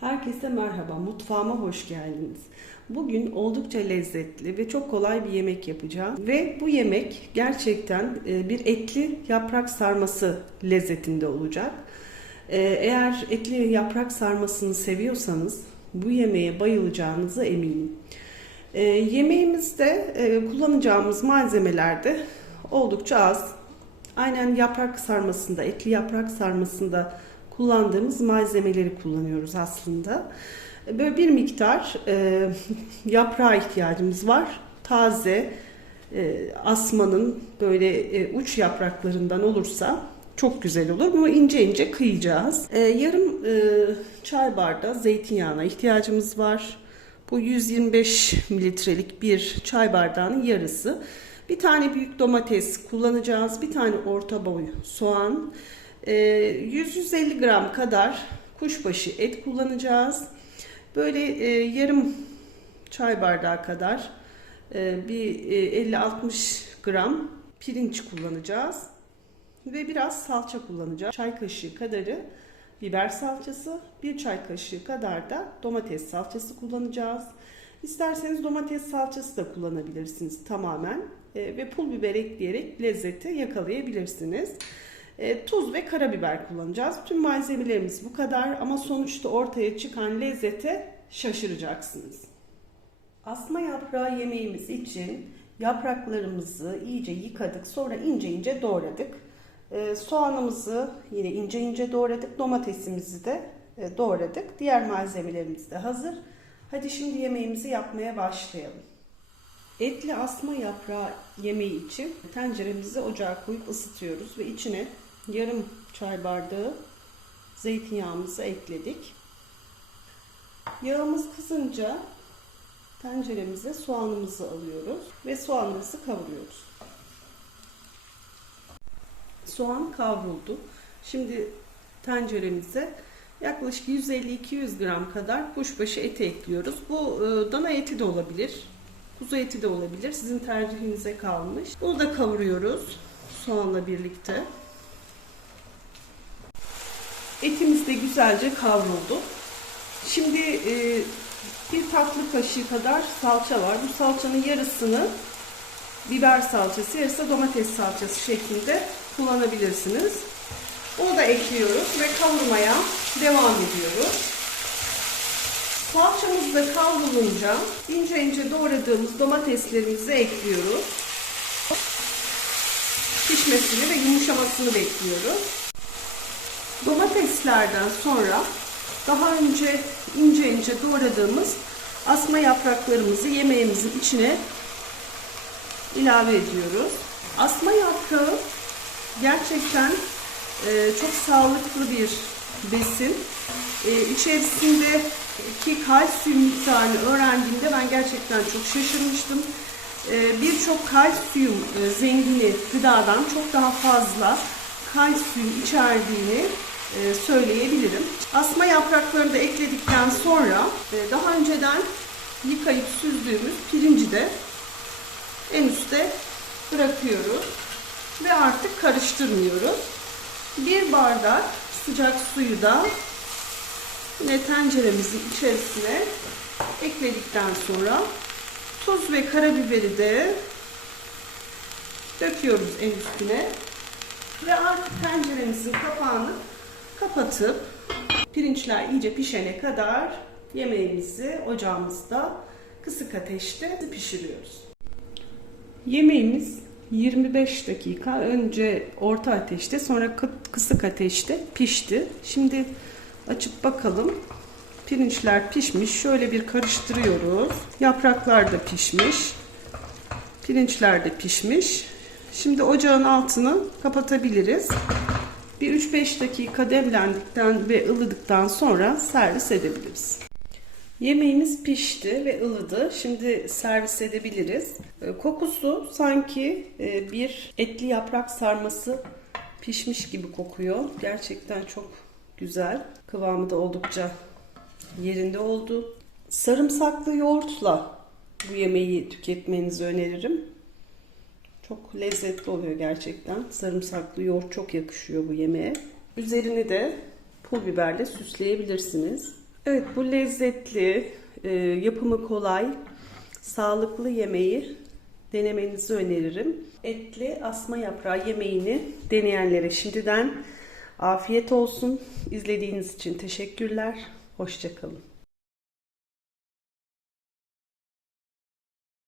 Herkese merhaba, mutfağıma hoş geldiniz. Bugün oldukça lezzetli ve çok kolay bir yemek yapacağım. Ve bu yemek gerçekten e, bir etli yaprak sarması lezzetinde olacak. E, Eğer etli yaprak sarmasını seviyorsanız bu yemeğe bayılacağınıza eminim. E, Yemeğimizde kullanacağımız malzemeler de oldukça az. Aynen yaprak sarmasında, etli yaprak sarmasında kullandığımız malzemeleri kullanıyoruz aslında. Böyle bir miktar e, yaprağa ihtiyacımız var. Taze e, asmanın böyle e, uç yapraklarından olursa çok güzel olur. Bunu ince ince kıyacağız. E, yarım e, çay bardağı zeytinyağına ihtiyacımız var. Bu 125 mililitrelik bir çay bardağının yarısı. Bir tane büyük domates kullanacağız. Bir tane orta boy soğan. Ee, 100-150 gram kadar kuşbaşı et kullanacağız. Böyle e, yarım çay bardağı kadar e, bir e, 50-60 gram pirinç kullanacağız. Ve biraz salça kullanacağız. Çay kaşığı kadarı biber salçası, bir çay kaşığı kadar da domates salçası kullanacağız. İsterseniz domates salçası da kullanabilirsiniz tamamen E, ve pul biber ekleyerek lezzeti yakalayabilirsiniz. E, tuz ve karabiber kullanacağız. Tüm malzemelerimiz bu kadar ama sonuçta ortaya çıkan lezzete şaşıracaksınız. Asma yaprağı yemeğimiz için yapraklarımızı iyice yıkadık. Sonra ince ince doğradık. E, soğanımızı yine ince ince doğradık. Domatesimizi de e, doğradık. Diğer malzemelerimiz de hazır. Hadi şimdi yemeğimizi yapmaya başlayalım. Etli asma yaprağı yemeği için tenceremizi ocağa koyup ısıtıyoruz ve içine yarım çay bardağı zeytinyağımızı ekledik. Yağımız kızınca tenceremize soğanımızı alıyoruz ve soğanımızı kavuruyoruz. Soğan kavruldu. Şimdi tenceremize yaklaşık 150-200 gram kadar kuşbaşı eti ekliyoruz. Bu e, dana eti de olabilir, kuzu eti de olabilir. Sizin tercihinize kalmış. Bunu da kavuruyoruz soğanla birlikte. Etimiz de güzelce kavruldu. Şimdi e, bir tatlı kaşığı kadar salça var. Bu salçanın yarısını biber salçası, yarısı domates salçası şeklinde kullanabilirsiniz. Onu da ekliyoruz ve kavurmaya devam ediyoruz. Salçamız da kavrulunca ince ince doğradığımız domateslerimizi ekliyoruz. Pişmesini ve yumuşamasını bekliyoruz. Domateslerden sonra daha önce ince ince doğradığımız asma yapraklarımızı yemeğimizin içine ilave ediyoruz. Asma yaprağı gerçekten e, çok sağlıklı bir besin. E, içerisindeki kalsiyum miktarını öğrendiğimde ben gerçekten çok şaşırmıştım. E, Birçok kalsiyum e, zengini gıdadan çok daha fazla kalsiyum içerdiğini söyleyebilirim. Asma yapraklarını da ekledikten sonra e, daha önceden yıkayıp süzdüğümüz pirinci de en üste bırakıyoruz ve artık karıştırmıyoruz. Bir bardak sıcak suyu da yine tenceremizin içerisine ekledikten sonra tuz ve karabiberi de döküyoruz en üstüne ve artık tenceremizin kapağını kapatıp pirinçler iyice pişene kadar yemeğimizi ocağımızda kısık ateşte pişiriyoruz. Yemeğimiz 25 dakika önce orta ateşte sonra kısık ateşte pişti. Şimdi açıp bakalım. Pirinçler pişmiş. Şöyle bir karıştırıyoruz. Yapraklar da pişmiş. Pirinçler de pişmiş. Şimdi ocağın altını kapatabiliriz. Bir 3-5 dakika demlendikten ve ılıdıktan sonra servis edebiliriz. Yemeğimiz pişti ve ılıdı. Şimdi servis edebiliriz. E, Kokusu sanki e, bir etli yaprak sarması pişmiş gibi kokuyor. Gerçekten çok güzel. Kıvamı da oldukça yerinde oldu. Sarımsaklı yoğurtla bu yemeği tüketmenizi öneririm. Çok lezzetli oluyor gerçekten. Sarımsaklı yoğurt çok yakışıyor bu yemeğe. Üzerini de pul biberle süsleyebilirsiniz. Evet bu lezzetli, e, yapımı kolay, sağlıklı yemeği denemenizi öneririm. Etli asma yaprağı yemeğini deneyenlere şimdiden afiyet olsun. İzlediğiniz için teşekkürler. Hoşçakalın.